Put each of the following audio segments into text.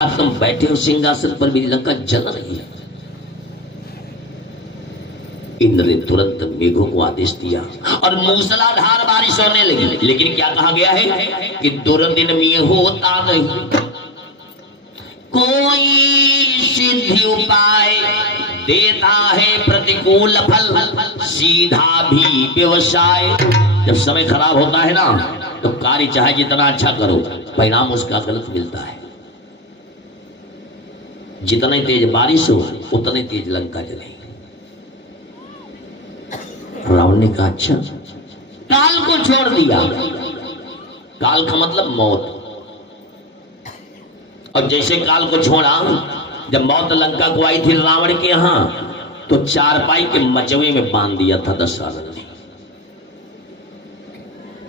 तुम बैठे हो सिंहासन पर, मेरी लंका जल रही है। इंद्र ने तुरंत मेघों को आदेश दिया और मूसलाधार बारिश होने लगी। लेकिन क्या कहा गया है कि दुर्दिन में होता नहीं कोई सिद्धि उपाय, देता है प्रतिकूल फल सीधा भी व्यवसाय। जब समय खराब होता है ना, तो कार्य चाहे जितना अच्छा करो, परिणाम उसका गलत मिलता है। जितनी तेज बारिश हो उतनी तेज लंका जलेगी। रावण ने कहा अच्छा, काल को छोड़ दिया। काल का मतलब मौत। और जैसे काल को छोड़ा, जब मौत लंका को आई थी रावण के यहां, तो चारपाई के मचवे में बांध दिया था दशरथ ने।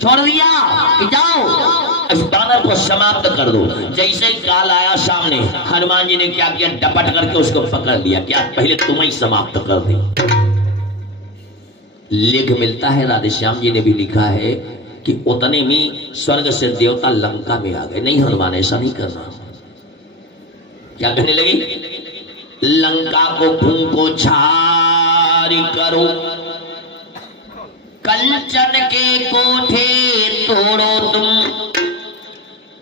छोड़ दिया कि जाओ इस बानर को समाप्त कर दो। जैसे ही काल आया सामने, हनुमान जी ने क्या किया, डपट करके उसको पकड़ लिया। क्या पहले तुम ही समाप्त कर दी। लेख मिलता है, राधेश्याम जी ने भी लिखा है कि उतने में स्वर्ग से देवता लंका में आ गए। नहीं हनुमान, ऐसा नहीं करना। क्या कहने लगे, लंका को फूंको छार करो, कंचन के कोठे तोड़ो तुम,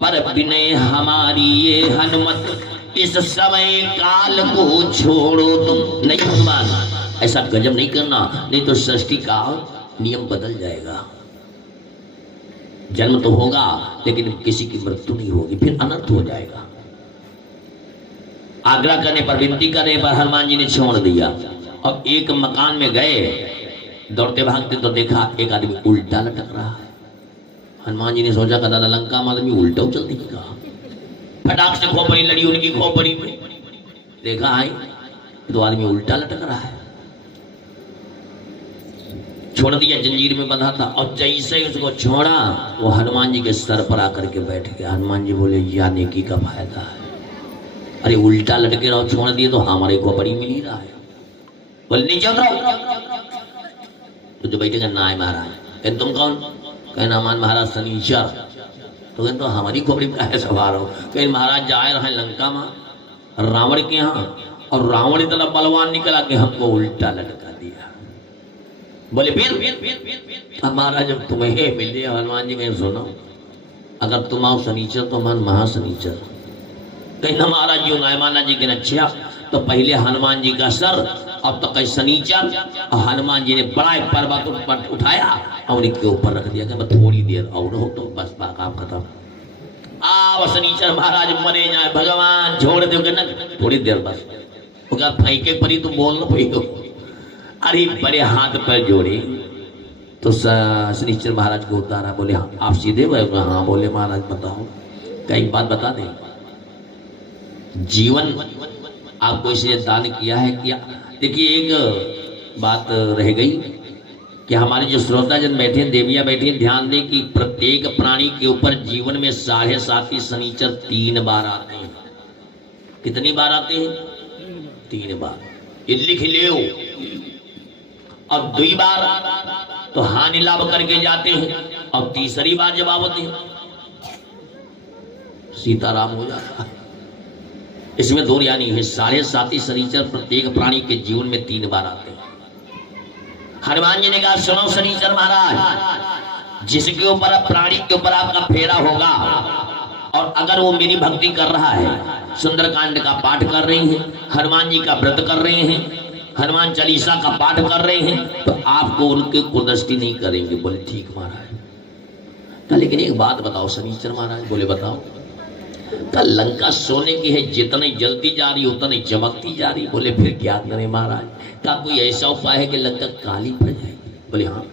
पर विनय हमारी ये हनुमत, इस समय काल को छोड़ो तुम। नहीं हनुमान, ऐसा गजब नहीं करना, नहीं तो सृष्टि का नियम बदल जाएगा। जन्म तो होगा लेकिन किसी की मृत्यु नहीं होगी, फिर अनर्थ हो जाएगा। आग्रह करने पर, विनती करने पर हनुमान जी ने छोड़ दिया। और एक मकान में गए, दौड़ते भागते तो देखा एक आदमी उल्टा लटक रहा है। हनुमान जी ने सोचा कि दादा लंका में आदमी उल्टा चलती कहा। फटाक से खोपड़ी लड़ी उनकी खोपड़ी में, देखा है तो आदमी उल्टा लटक रहा है। छोड़ दिया, जंजीर में बंधा था। और जैसे ही उसको छोड़ा, वो हनुमान जी के सर पर आकर के बैठ गया। हनुमान जी बोले, या नेकी का फायदा है। अरे उल्टा लटके रहो, छोड़ दिए तो हमारे खोपड़ी मिल ही रहा है। बोले नीचे उतरो। तो जो बैठे ना महाराज, कहते तुम कौन? कहे हनुमान महाराज शनिचर। तो कहते तो हमारी खोपड़ी में है सवार हो। कहे महाराज जाए रहे लंका में रावण के यहाँ, और रावण इतना बलवान निकला कि हमको उल्टा लटका दिया। बोले फिर महाराज जब तुम्हें मिले, हनुमान जी में सुनो, अगर तुम आओ शनिचर तो मान महाशनिचर। कहीं ना महाराज जी नायमाना जी के नच्छा, तो पहले हनुमान जी का सर, अब तो कहीं शनिचर। और हनुमान जी ने बड़ा एक पर्वत उठाया और उनके ऊपर रख दिया कि थोड़ी देर और हो तो बस काम खत्म। आओ शनिचर महाराज मरे जाए, भगवान छोड़ दो ना थोड़ी देर बस। फेंके परी तुम बोल लो फेंको। अरे बड़े हाथ पर जोड़े तो शनिचर महाराज को उतारा। बोले आप सीधे भाई? हाँ। बोले महाराज बताओ। कई बात बता दें, जीवन आपको इसलिए दान किया है कि देखिए एक बात रह गई कि हमारे जो श्रोताजन बैठे हैं, देवियां बैठी हैं, ध्यान दें कि प्रत्येक प्राणी के ऊपर जीवन में 7.5 शनिचर 3 बार आते हैं। कितनी बार आते हैं? 3 बार। ये लिख ले। और 2 बार तो हानि लाभ करके जाते हैं, और तीसरी बार जब आवते हैं सीताराम हो जाता है। इसमें 2 यानी है 7.5 शनिचर प्रत्येक प्राणी के जीवन में 3 बार आते हैं। हनुमान जी ने कहा सुनो शनिचर महाराज, जिसके ऊपर प्राणी के ऊपर आपका फेरा होगा, और अगर वो मेरी भक्ति कर रहा है, सुंदरकांड का पाठ कर रही है, हनुमान जी का व्रत कर रहे हैं, हनुमान चालीसा का पाठ कर रहे हैं, तो आपको उनके कुदृष्टि नहीं करेंगे। बोले ठीक महाराज। लेकिन एक बात बताओ शनिचर महाराज। बोले बताओ। कल लंका सोने की है, जितनी जलती जा रही उतनी चमकती जा रही। बोले फिर क्या करें महाराज? क्या कोई ऐसा उपाय है कि लंका काली पड़ जाएगी? बोले हाँ।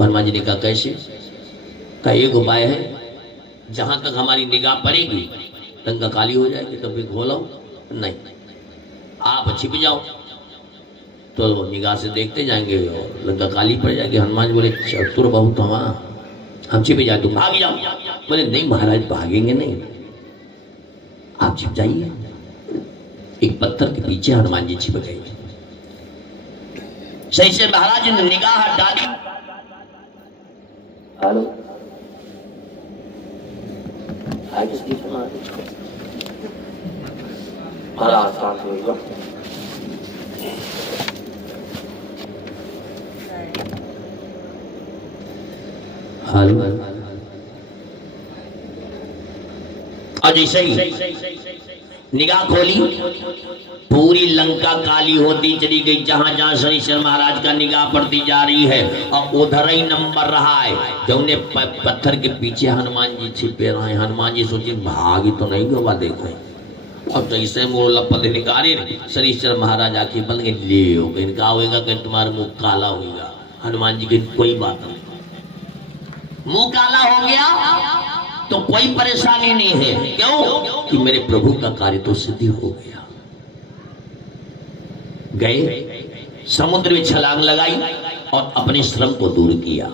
हनुमान जी ने कहा कैसे? का एक उपाय है, जहां तक हमारी निगाह पड़ेगी लंका काली हो जाएगी, तो फिर खोलो नहीं, आप छिप जाओ तो निगाह से देखते जाएंगे और लंका काली पड़ जाएगी। हनुमान जी बोले चतुर बहुत हम छिप जाए, तुम भाग जाओ। बोले नहीं महाराज भागेंगे नहीं, आप छिप जाइए। एक पत्थर के पीछे हनुमान जी छिप गए। सही से महाराज ने निगाह डाली। हेलो आगे सीख बड़ा आसान होगा। और जैसे ही निगाह खोली पूरी लंका काली होती चली गई। जहां जहां शनिश्चर महाराज का निगाह पड़ती जा रही है और उधर ही नंबर रहा है जो उन्हें पत्थर के पीछे हनुमान जी छिपे रहे। हनुमान जी सोचे भागी तो नहीं होगा देखो। और जैसे मुंह लपट निकाले शनिश्चर महाराज आके बन गए ले हो गए। इनका होगा कि तुम्हारा मुंह काला होगा। हनुमान जी की कोई बात नहीं, मुंह काला हो गया तो कोई परेशानी नहीं है। क्यों कि मेरे प्रभु का कार्य तो सिद्धि हो गया। गए समुद्र में छलांग लगाई और अपने श्रम को दूर किया।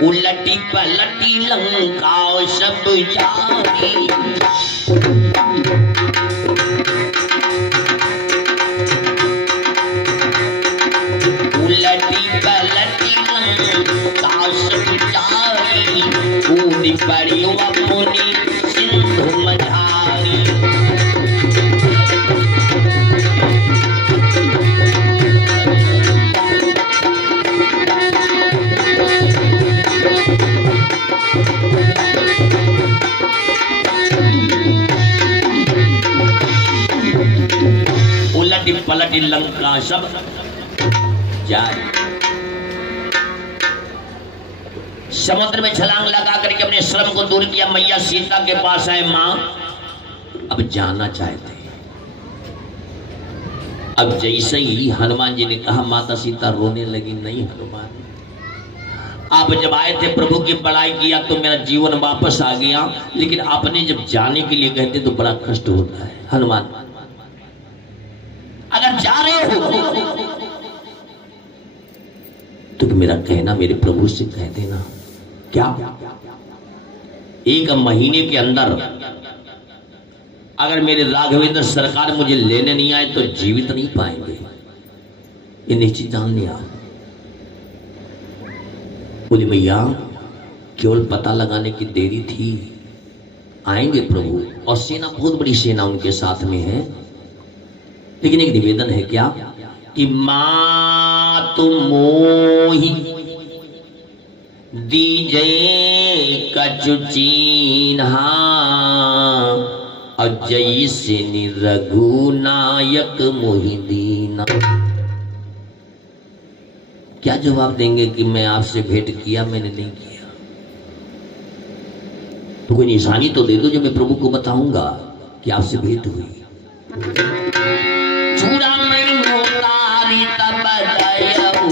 उलटी पलटी लंका सब जारी, उलटी पलटी लंका सब जारी, पूरी बड़ी अपनी सिंधु मझारी। उलटी पलटी लंका सब जारी। समुद्र में छलांग लगा करके अपने श्रम को दूर किया। मैया सीता के पास आए, मां अब जाना चाहते। अब जैसे ही हनुमान जी ने कहा, माता सीता रोने लगी। नहीं हनुमान, आप जब आए थे प्रभु की बड़ाई किया तो मेरा जीवन वापस आ गया, लेकिन आपने जब जाने के लिए कहते तो बड़ा कष्ट होता है। हनुमान अगर जा रहे हो तो मेरा कहना मेरे प्रभु से कह देना। क्या 1 महीने के अंदर अगर मेरे राघवेंद्र सरकार मुझे लेने नहीं आए तो जीवित नहीं पाएंगे, ये निश्चित जान लिया। बोले भैया केवल पता लगाने की देरी थी, आएंगे प्रभु। और सेना बहुत बड़ी सेना उनके साथ में है, लेकिन एक निवेदन है क्या कि मां तुम मोही दीजे कछु चीन्हा, अजय से रघुनायक मोहि दीना। क्या जवाब देंगे कि मैं आपसे भेंट किया, मैंने नहीं किया? तो कोई निशानी तो दे दो जो मैं प्रभु को बताऊंगा कि आपसे भेंट हुई। चूड़ामणि उतारी तब दयाऊ,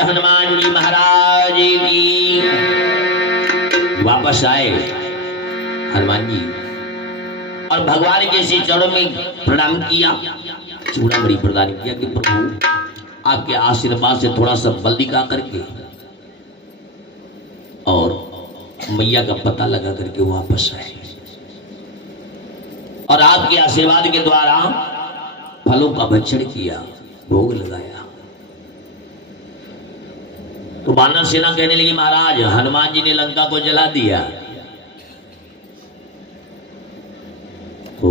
हनुमान जी महाराज की। वापस आए हनुमान जी और भगवान के श्री चरणों में प्रणाम किया, चूड़ा बड़ी प्रदान किया कि प्रभु आपके आशीर्वाद से थोड़ा सा बल दिखा करके और मैया का पता लगा करके वापस आए और आपके आशीर्वाद के द्वारा फलों का भक्षण किया, भोग लगाया। तो वानर सेना कहने लगी, महाराज हनुमान जी ने लंका को जला दिया। तो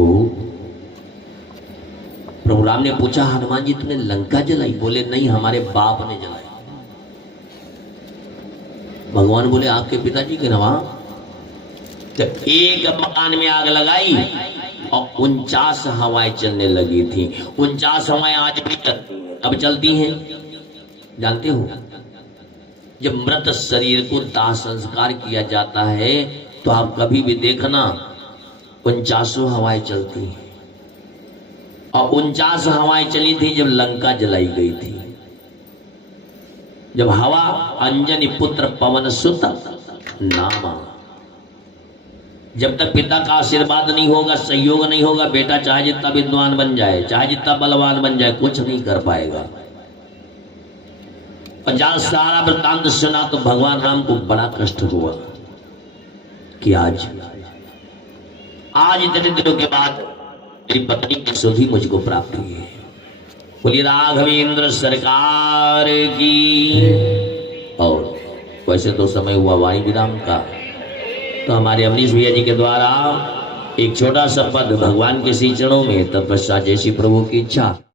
प्रभु राम ने पूछा, हनुमान जी तुमने लंका जलाई? बोले नहीं, हमारे बाप ने जलाई। भगवान बोले आपके पिताजी के नवा? तो एक मकान में आग लगाई और 49 हवाएं चलने लगी थी। 49 हवाएं आज भी चलती हैं। अब चलती हैं, जानते हो जब मृत शरीर को दाह संस्कार किया जाता है तो आप कभी भी देखना 49 हवाएं चलती हैं। और 49 हवाएं चली थी जब लंका जलाई गई थी। जब हवा अंजनी पुत्र पवन सुत नामा, जब तक पिता का आशीर्वाद नहीं होगा, सहयोग नहीं होगा, बेटा चाहे जितना विद्वान बन जाए, चाहे जितना बलवान बन जाए, कुछ नहीं कर पाएगा। और जब सारा वृत्तांत सुना तो भगवान राम को बड़ा कष्ट हुआ कि आज इतने दिनों के बाद मेरी पत्नी की सुधि मुझको प्राप्त हुई है। बोलिए राघवेंद्र सरकार की। और वैसे तो समय हुआ वाणी विराम का, तो हमारे अमरीश भैया जी के द्वारा एक छोटा सा पद भगवान के श्री चरणों में, तत्पश्चात जैसी प्रभु की इच्छा।